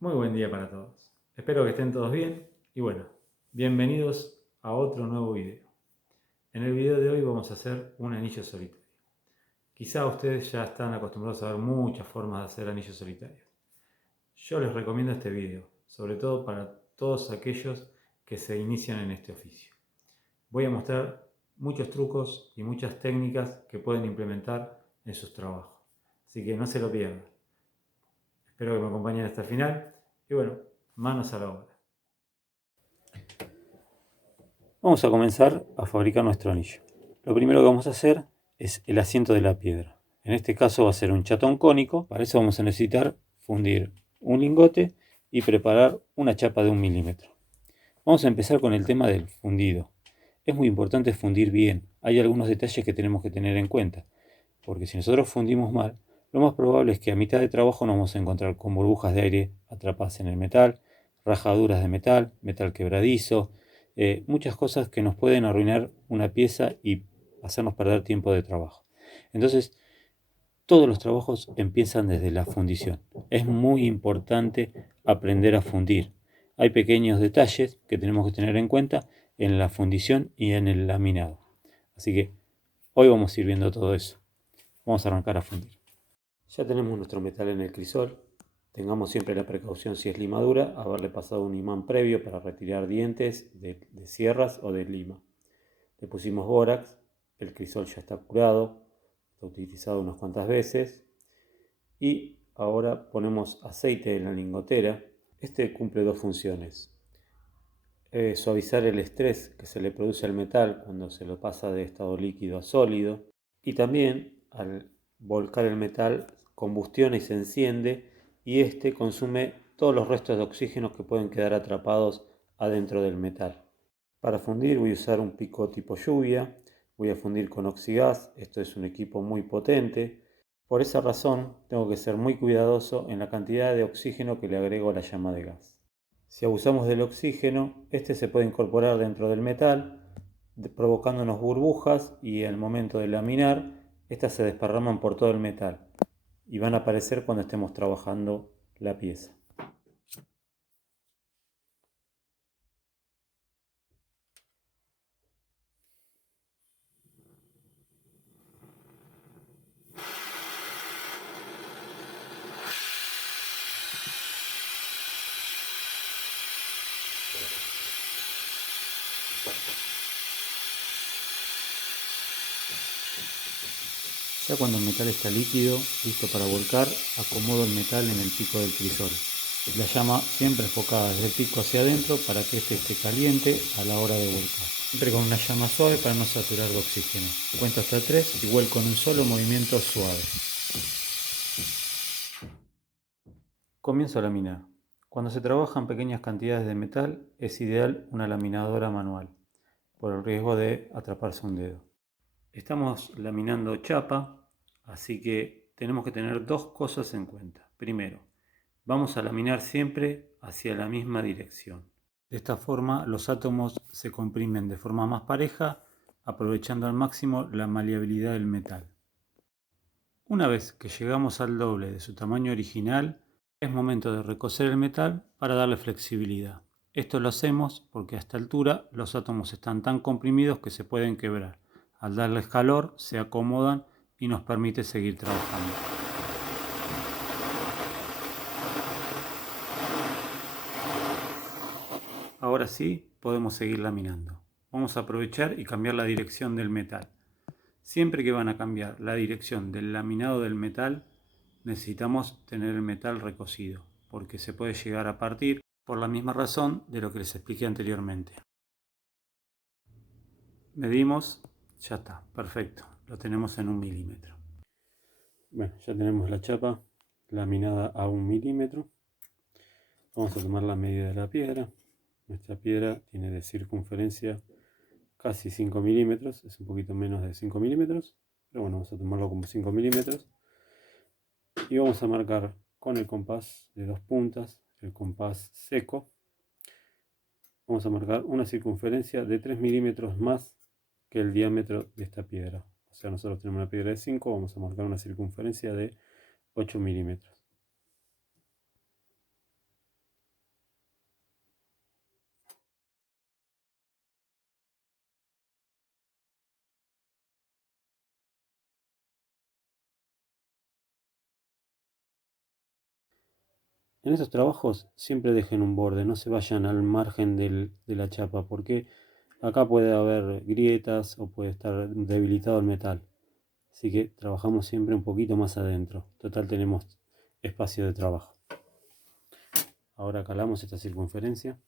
Muy buen día para todos. Espero que estén todos bien y bueno, bienvenidos a otro nuevo video. En el video de hoy vamos a hacer un anillo solitario. Quizá ustedes ya están acostumbrados a ver muchas formas de hacer anillos solitarios. Yo les recomiendo este video, sobre todo para todos aquellos que se inician en este oficio. Voy a mostrar muchos trucos y muchas técnicas que pueden implementar en sus trabajos. Así que no se lo pierdan. Espero que me acompañen hasta el final y bueno, manos a la obra. Vamos a comenzar a fabricar nuestro anillo. Lo primero que vamos a hacer es el asiento de la piedra. En este caso va a ser un chatón cónico. Para eso vamos a necesitar fundir un lingote y preparar una chapa de 1 milímetro. Vamos a empezar con el tema del fundido. Es muy importante fundir bien. Hay algunos detalles que tenemos que tener en cuenta, porque si nosotros fundimos mal, lo más probable es que a mitad de trabajo nos vamos a encontrar con burbujas de aire atrapadas en el metal, rajaduras de metal, metal quebradizo, muchas cosas que nos pueden arruinar una pieza y hacernos perder tiempo de trabajo. Entonces, todos los trabajos empiezan desde la fundición. Es muy importante aprender a fundir. Hay pequeños detalles que tenemos que tener en cuenta en la fundición y en el laminado. Así que hoy vamos a ir viendo todo eso. Vamos a arrancar a fundir. Ya tenemos nuestro metal en el crisol. Tengamos siempre la precaución, si es limadura, haberle pasado un imán previo para retirar dientes de sierras o de lima. Le pusimos bórax, el crisol ya está curado, está utilizado unas cuantas veces. Y ahora ponemos aceite en la lingotera. Este cumple dos funciones. Suavizar el estrés que se le produce al metal cuando se lo pasa de estado líquido a sólido. Y también al volcar el metal combustiona y se enciende y este consume todos los restos de oxígeno que pueden quedar atrapados adentro del metal. Para fundir voy a usar un pico tipo lluvia, voy a fundir con oxigas, esto es un equipo muy potente. Por esa razón tengo que ser muy cuidadoso en la cantidad de oxígeno que le agrego a la llama de gas. Si abusamos del oxígeno, este se puede incorporar dentro del metal, provocándonos burbujas y al momento de laminar, estas se desparraman por todo el metal y van a aparecer cuando estemos trabajando la pieza. Ya cuando el metal está líquido, listo para volcar, acomodo el metal en el pico del crisol. La llama siempre enfocada desde el pico hacia adentro para que este esté caliente a la hora de volcar. Siempre con una llama suave para no saturar de oxígeno. Cuento hasta 3 y vuelco en un solo movimiento suave. Comienzo a laminar. Cuando se trabaja en pequeñas cantidades de metal, es ideal una laminadora manual, por el riesgo de atraparse un dedo. Estamos laminando chapa, así que tenemos que tener dos cosas en cuenta. Primero, vamos a laminar siempre hacia la misma dirección. De esta forma los átomos se comprimen de forma más pareja, aprovechando al máximo la maleabilidad del metal. Una vez que llegamos al doble de su tamaño original, es momento de recocer el metal para darle flexibilidad. Esto lo hacemos porque a esta altura los átomos están tan comprimidos que se pueden quebrar. Al darles calor se acomodan y nos permite seguir trabajando. Ahora sí podemos seguir laminando. Vamos a aprovechar y cambiar la dirección del metal. Siempre que van a cambiar la dirección del laminado del metal, necesitamos tener el metal recocido, porque se puede llegar a partir por la misma razón de lo que les expliqué anteriormente. Medimos, ya está, perfecto, lo tenemos en 1 milímetro. Bueno, ya tenemos la chapa laminada a 1 milímetro. Vamos a tomar la medida de la piedra. Nuestra piedra tiene de circunferencia casi 5 milímetros, es un poquito menos de 5 milímetros, pero bueno, vamos a tomarlo como 5 milímetros. Y vamos a marcar con el compás de 2 puntas, el compás seco. Vamos a marcar una circunferencia de 3 milímetros más que el diámetro de esta piedra. O sea, nosotros tenemos una piedra de 5, vamos a marcar una circunferencia de 8 milímetros. En estos trabajos siempre dejen un borde, no se vayan al margen de la chapa, porque acá puede haber grietas o puede estar debilitado el metal. Así que trabajamos siempre un poquito más adentro. Total tenemos espacio de trabajo. Ahora calamos esta circunferencia.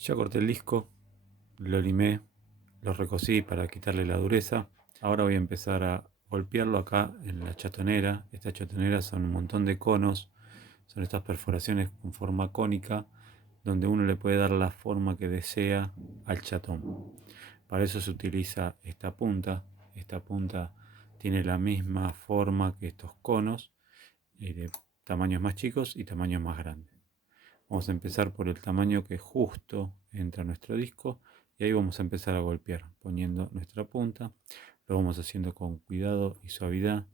Ya corté el disco, lo limé, lo recosí para quitarle la dureza. Ahora voy a empezar a golpearlo acá en la chatonera. Estas chatoneras son un montón de conos, son estas perforaciones con forma cónica donde uno le puede dar la forma que desea al chatón. Para eso se utiliza esta punta. Esta punta tiene la misma forma que estos conos, de tamaños más chicos y tamaños más grandes. Vamos a empezar por el tamaño que justo entra nuestro disco y ahí vamos a empezar a golpear poniendo nuestra punta. Lo vamos haciendo con cuidado y suavidad.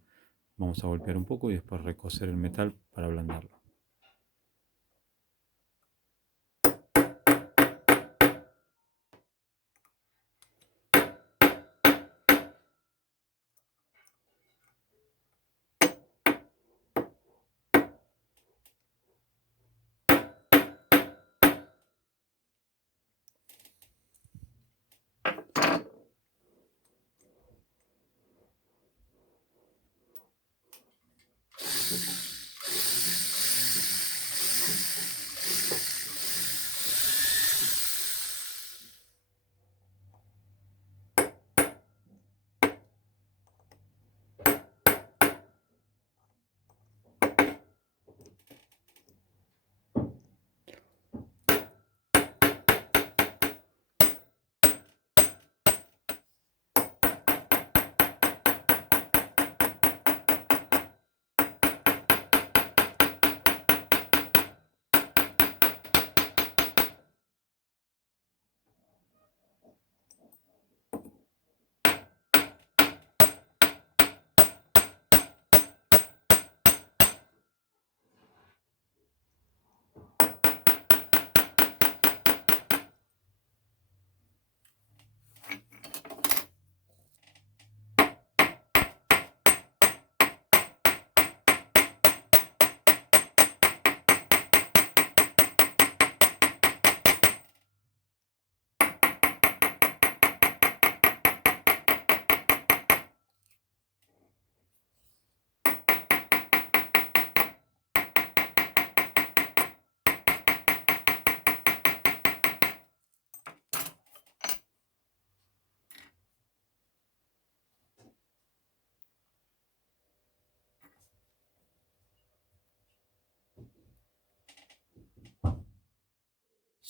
Vamos a golpear un poco y después recocer el metal para ablandarlo.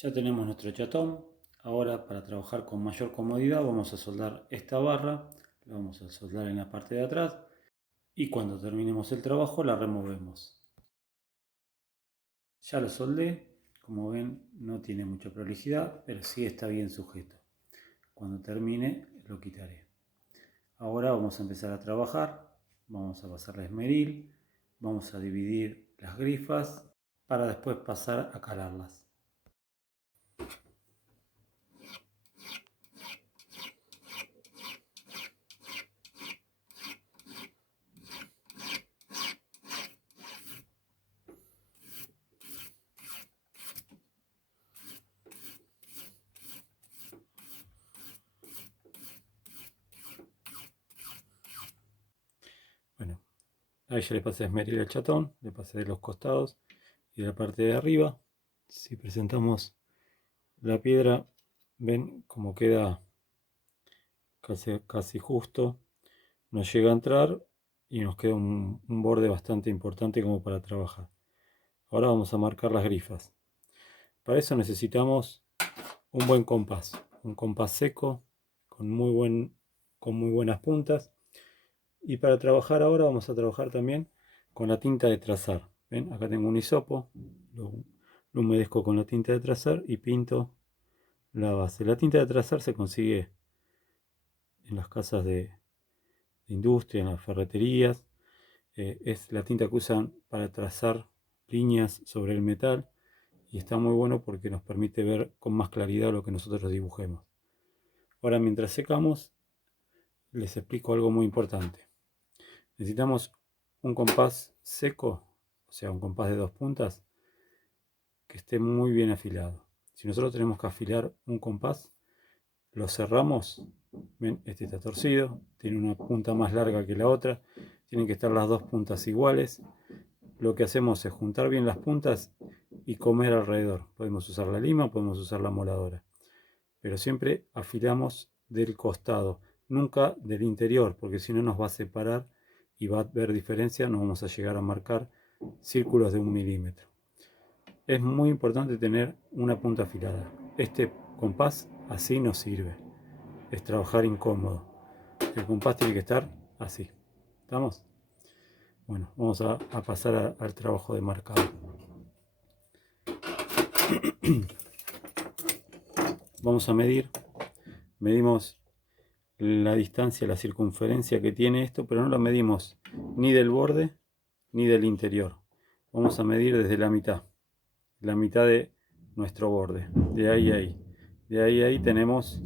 Ya tenemos nuestro chatón. Ahora, para trabajar con mayor comodidad, vamos a soldar esta barra. La vamos a soldar en la parte de atrás. Y cuando terminemos el trabajo, la removemos. Ya lo soldé. Como ven, no tiene mucha prolijidad, pero sí está bien sujeto. Cuando termine, lo quitaré. Ahora vamos a empezar a trabajar. Vamos a pasar la esmeril. Vamos a dividir las grifas para después pasar a calarlas. Bueno, ahí ya le pasé esmeril al chatón, le pasé de los costados y de la parte de arriba. Si presentamos la piedra, ven cómo queda casi justo. Nos llega a entrar y nos queda un borde bastante importante como para trabajar. Ahora vamos a marcar las grifas. Para eso necesitamos un buen compás. Un compás seco con muy buenas puntas. Y para trabajar ahora vamos a trabajar también con la tinta de trazar. ¿Ven? Acá tengo un hisopo, lo humedezco con la tinta de trazar y pinto la base. La tinta de trazar se consigue en las casas de industria, en las ferreterías. Es la tinta que usan para trazar líneas sobre el metal y está muy bueno porque nos permite ver con más claridad lo que nosotros dibujemos. Ahora, mientras secamos, les explico algo muy importante. Necesitamos un compás seco, o sea, un compás de 2 puntas que esté muy bien afilado. Si nosotros tenemos que afilar un compás, lo cerramos. Ven, este está torcido, tiene una punta más larga que la otra, tienen que estar las dos puntas iguales. Lo que hacemos es juntar bien las puntas y comer alrededor. Podemos usar la lima, podemos usar la moladora, pero siempre afilamos del costado, nunca del interior, porque si no nos va a separar y va a haber diferencia, no vamos a llegar a marcar círculos de 1 milímetro. Es muy importante tener una punta afilada. Este compás así no sirve, es trabajar incómodo. El compás tiene que estar así. ¿Estamos? Bueno, vamos a pasar al trabajo de marcado. Vamos a medimos la distancia, la circunferencia que tiene esto, pero no lo medimos ni del borde ni del interior. Vamos a medir desde la mitad de nuestro borde, de ahí a ahí. De ahí a ahí tenemos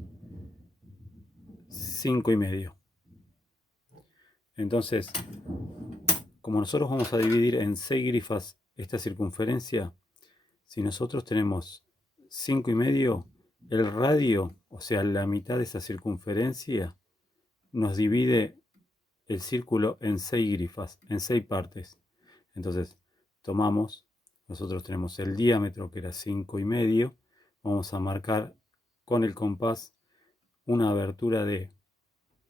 5,5. Entonces, como nosotros vamos a dividir en 6 grifas esta circunferencia, si nosotros tenemos 5,5, el radio, o sea, la mitad de esa circunferencia, nos divide el círculo en 6 grifas, en 6 partes. Entonces, nosotros tenemos el diámetro que era 5,5, vamos a marcar con el compás una abertura de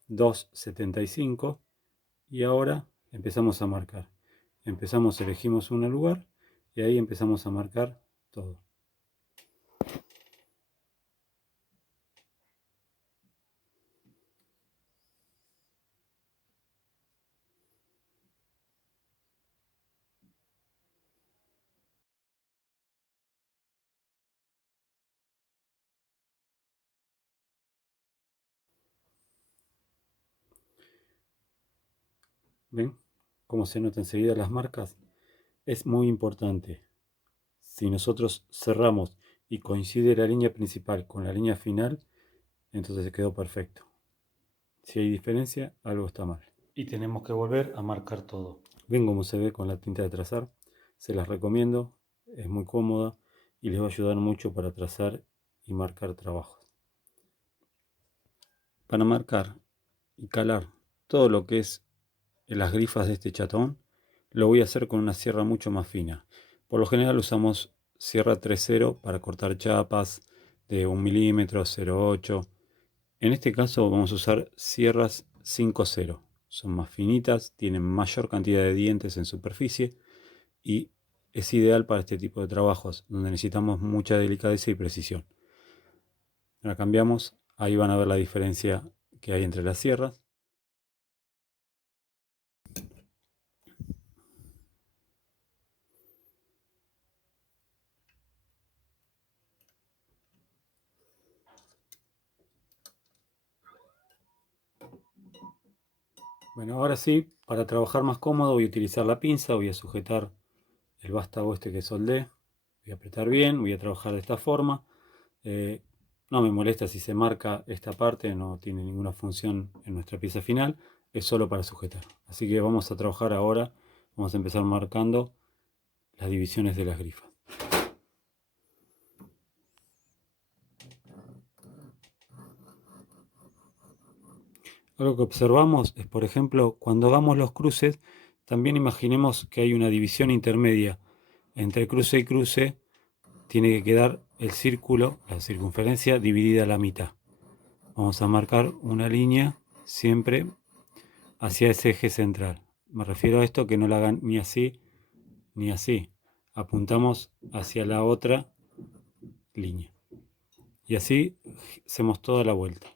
2,75 y ahora empezamos a marcar. Elegimos un lugar y ahí empezamos a marcar todo. ¿Ven cómo se notan enseguida las marcas? Es muy importante. Si nosotros cerramos y coincide la línea principal con la línea final, entonces se quedó perfecto. Si hay diferencia, algo está mal. Y tenemos que volver a marcar todo. Ven cómo se ve con la tinta de trazar. Se las recomiendo, es muy cómoda y les va a ayudar mucho para trazar y marcar trabajos. Para marcar y calar todo lo que es las grifas de este chatón, lo voy a hacer con una sierra mucho más fina. Por lo general usamos sierra 3.0 para cortar chapas de 1 milímetro, 0,8. En este caso vamos a usar sierras 5.0. Son más finitas, tienen mayor cantidad de dientes en superficie y es ideal para este tipo de trabajos donde necesitamos mucha delicadeza y precisión. Ahora cambiamos, ahí van a ver la diferencia que hay entre las sierras. Bueno, ahora sí, para trabajar más cómodo voy a utilizar la pinza, voy a sujetar el vástago este que soldé, voy a apretar bien, voy a trabajar de esta forma. No me molesta si se marca esta parte, no tiene ninguna función en nuestra pieza final, es solo para sujetar. Así que vamos a trabajar ahora, vamos a empezar marcando las divisiones de las grifas. Algo que observamos es, por ejemplo, cuando hagamos los cruces, también imaginemos que hay una división intermedia entre cruce y cruce. Tiene que quedar el círculo, la circunferencia dividida a la mitad. Vamos a marcar una línea siempre hacia ese eje central. Me refiero a esto que no la hagan ni así ni así. Apuntamos hacia la otra línea. Y así hacemos toda la vuelta.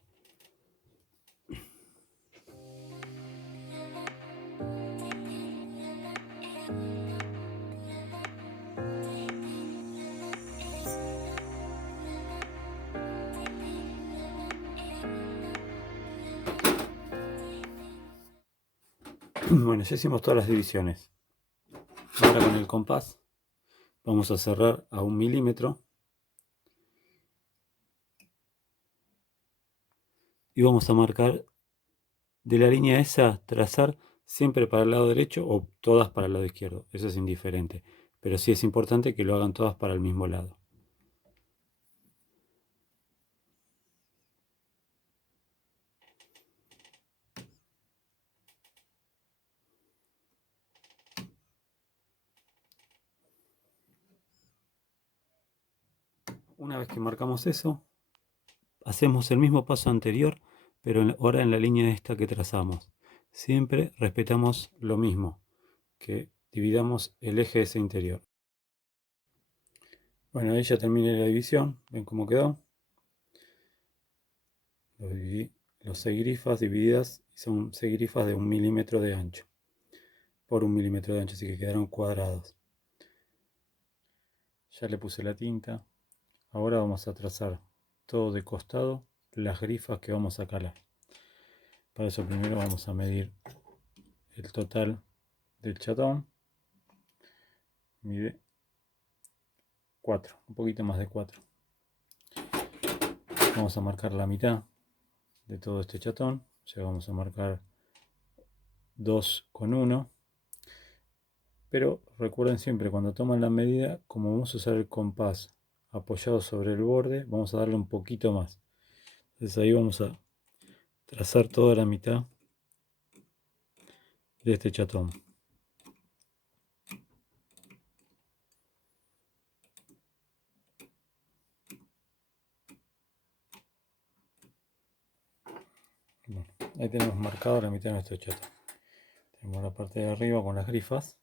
Bueno, ya hicimos todas las divisiones. Ahora con el compás vamos a cerrar a 1 milímetro y vamos a marcar de la línea esa, trazar siempre para el lado derecho o todas para el lado izquierdo. Eso es indiferente, pero sí es importante que lo hagan todas para el mismo lado. Una vez que marcamos eso, hacemos el mismo paso anterior, pero ahora en la línea esta que trazamos. Siempre respetamos lo mismo, que dividamos el eje ese interior. Bueno, ahí ya terminé la división. ¿Ven cómo quedó? Los 6 grifas divididas y son 6 grifas de 1 milímetro de ancho por 1 milímetro de ancho, así que quedaron cuadrados. Ya le puse la tinta. Ahora vamos a trazar todo de costado las grifas que vamos a calar. Para eso primero vamos a medir el total del chatón. Mide 4, un poquito más de 4. Vamos a marcar la mitad de todo este chatón. O sea, vamos a marcar 2 con 1. Pero recuerden siempre, cuando toman la medida, como vamos a usar el compás apoyado sobre el borde, vamos a darle un poquito más. Entonces ahí vamos a trazar toda la mitad de este chatón. Bueno, ahí tenemos marcado la mitad de nuestro chatón. Tenemos la parte de arriba con las grifas.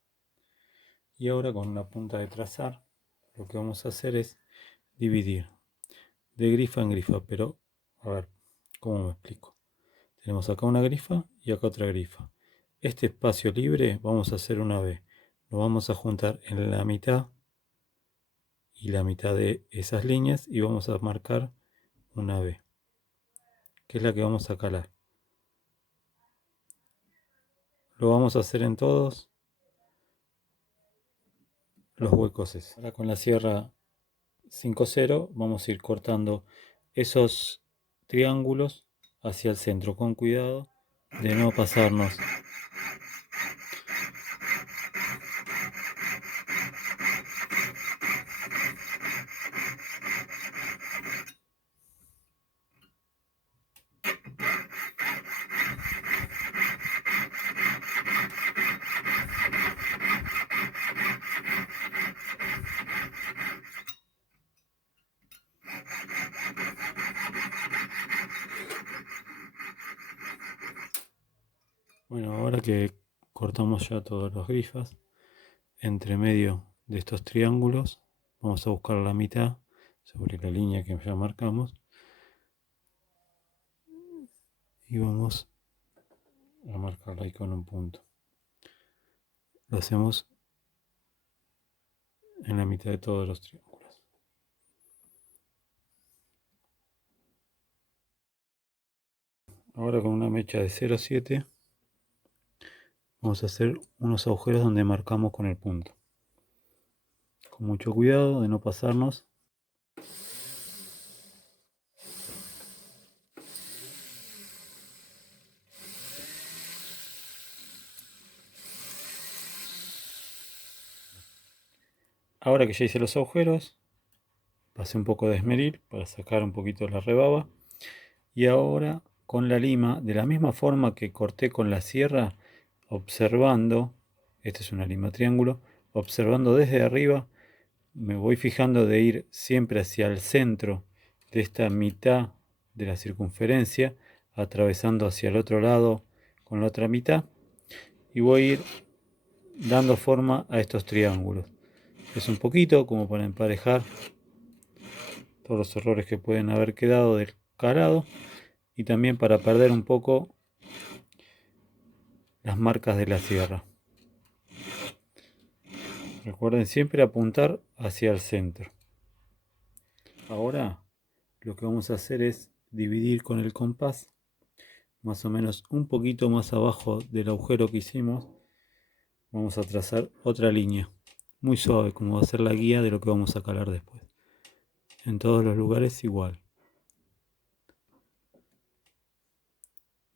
Y ahora con una punta de trazar, lo que vamos a hacer es dividir de grifa en grifa. Pero, a ver, ¿cómo me explico? Tenemos acá una grifa y acá otra grifa. Este espacio libre vamos a hacer una V. Lo vamos a juntar en la mitad y la mitad de esas líneas y vamos a marcar una V, que es la que vamos a calar. Lo vamos a hacer en todos los huecos. Ahora con la sierra 5-0 vamos a ir cortando esos triángulos hacia el centro con cuidado de no pasarnos. Bueno, ahora que cortamos ya todas las grifas, entre medio de estos triángulos vamos a buscar la mitad sobre la línea que ya marcamos y vamos a marcarla ahí con un punto. Lo hacemos en la mitad de todos los triángulos. Ahora con una mecha de 0,7 vamos a hacer unos agujeros donde marcamos con el punto. Con mucho cuidado de no pasarnos. Ahora que ya hice los agujeros, pasé un poco de esmeril para sacar un poquito la rebaba. Y ahora con la lima, de la misma forma que corté con la sierra, observando, esta es una lima triángulo, observando desde arriba, me voy fijando de ir siempre hacia el centro de esta mitad de la circunferencia, atravesando hacia el otro lado con la otra mitad, y voy a ir dando forma a estos triángulos. Es un poquito como para emparejar todos los errores que pueden haber quedado del calado y también para perder un poco las marcas de la sierra. Recuerden siempre apuntar hacia el centro. Ahora lo que vamos a hacer es dividir con el compás más o menos un poquito más abajo del agujero que hicimos, vamos a trazar otra línea muy suave, como va a ser la guía de lo que vamos a calar después. En todos los lugares igual.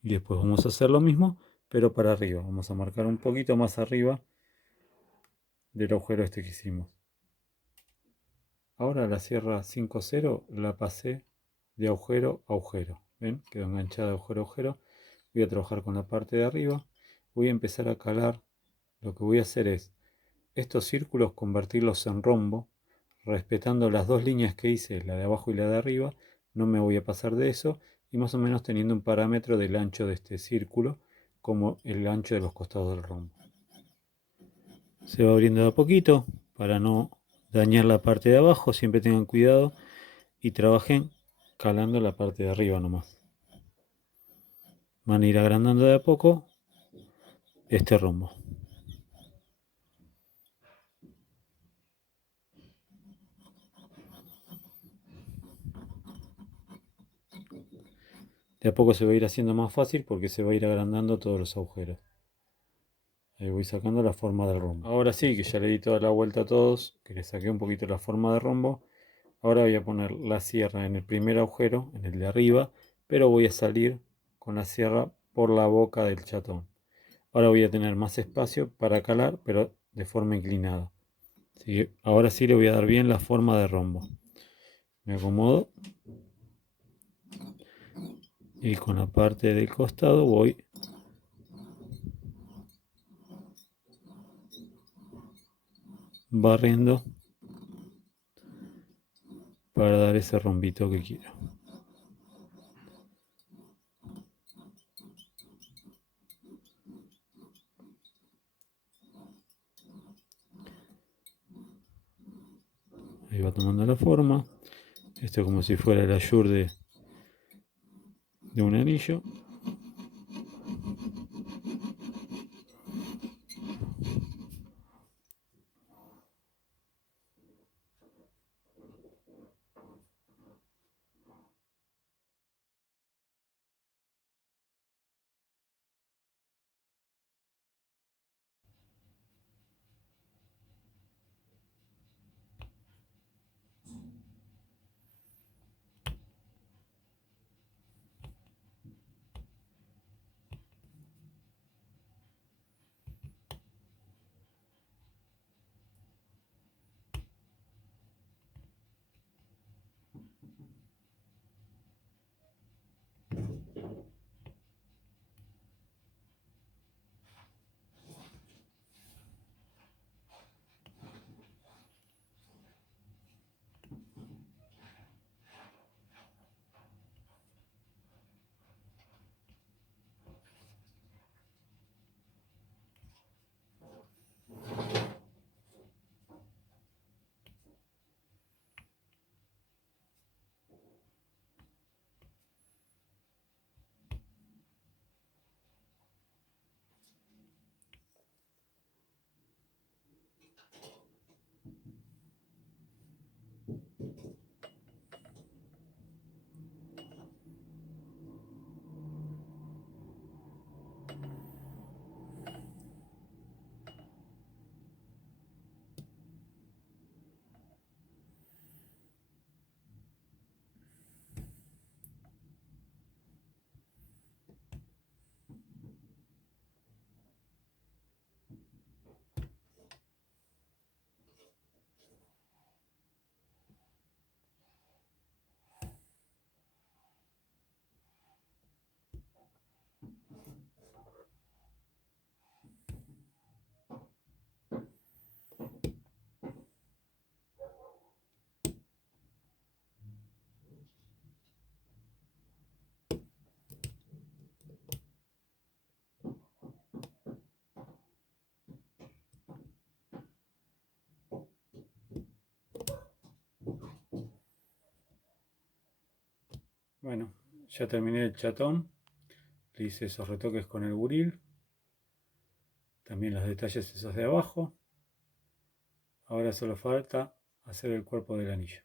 Y después vamos a hacer lo mismo, pero para arriba. Vamos a marcar un poquito más arriba del agujero este que hicimos. Ahora la sierra 5-0 la pasé de agujero a agujero. ¿Ven? Quedó enganchada de agujero a agujero. Voy a trabajar con la parte de arriba. Voy a empezar a calar. Lo que voy a hacer es estos círculos convertirlos en rombo, respetando las dos líneas que hice, la de abajo y la de arriba. No me voy a pasar de eso, y más o menos teniendo un parámetro del ancho de este círculo como el ancho de los costados del rombo. Se va abriendo de a poquito para no dañar la parte de abajo. Siempre tengan cuidado y trabajen calando la parte de arriba nomás. Van a ir agrandando de a poco este rombo. De a poco se va a ir haciendo más fácil porque se va a ir agrandando todos los agujeros. Ahí voy sacando la forma del rombo. Ahora sí, que ya le di toda la vuelta a todos, que le saqué un poquito la forma de rombo. Ahora voy a poner la sierra en el primer agujero, en el de arriba, pero voy a salir con la sierra por la boca del chatón. Ahora voy a tener más espacio para calar, pero de forma inclinada. ¿Sí? Ahora sí le voy a dar bien la forma de rombo. Me acomodo y con la parte del costado voy barriendo para dar ese rombito que quiero. Ahí va tomando la forma. Esto es como si fuera el ayur de un anillo. Bueno, ya terminé el chatón. Le hice esos retoques con el buril. También los detalles esos de abajo. Ahora solo falta hacer el cuerpo del anillo.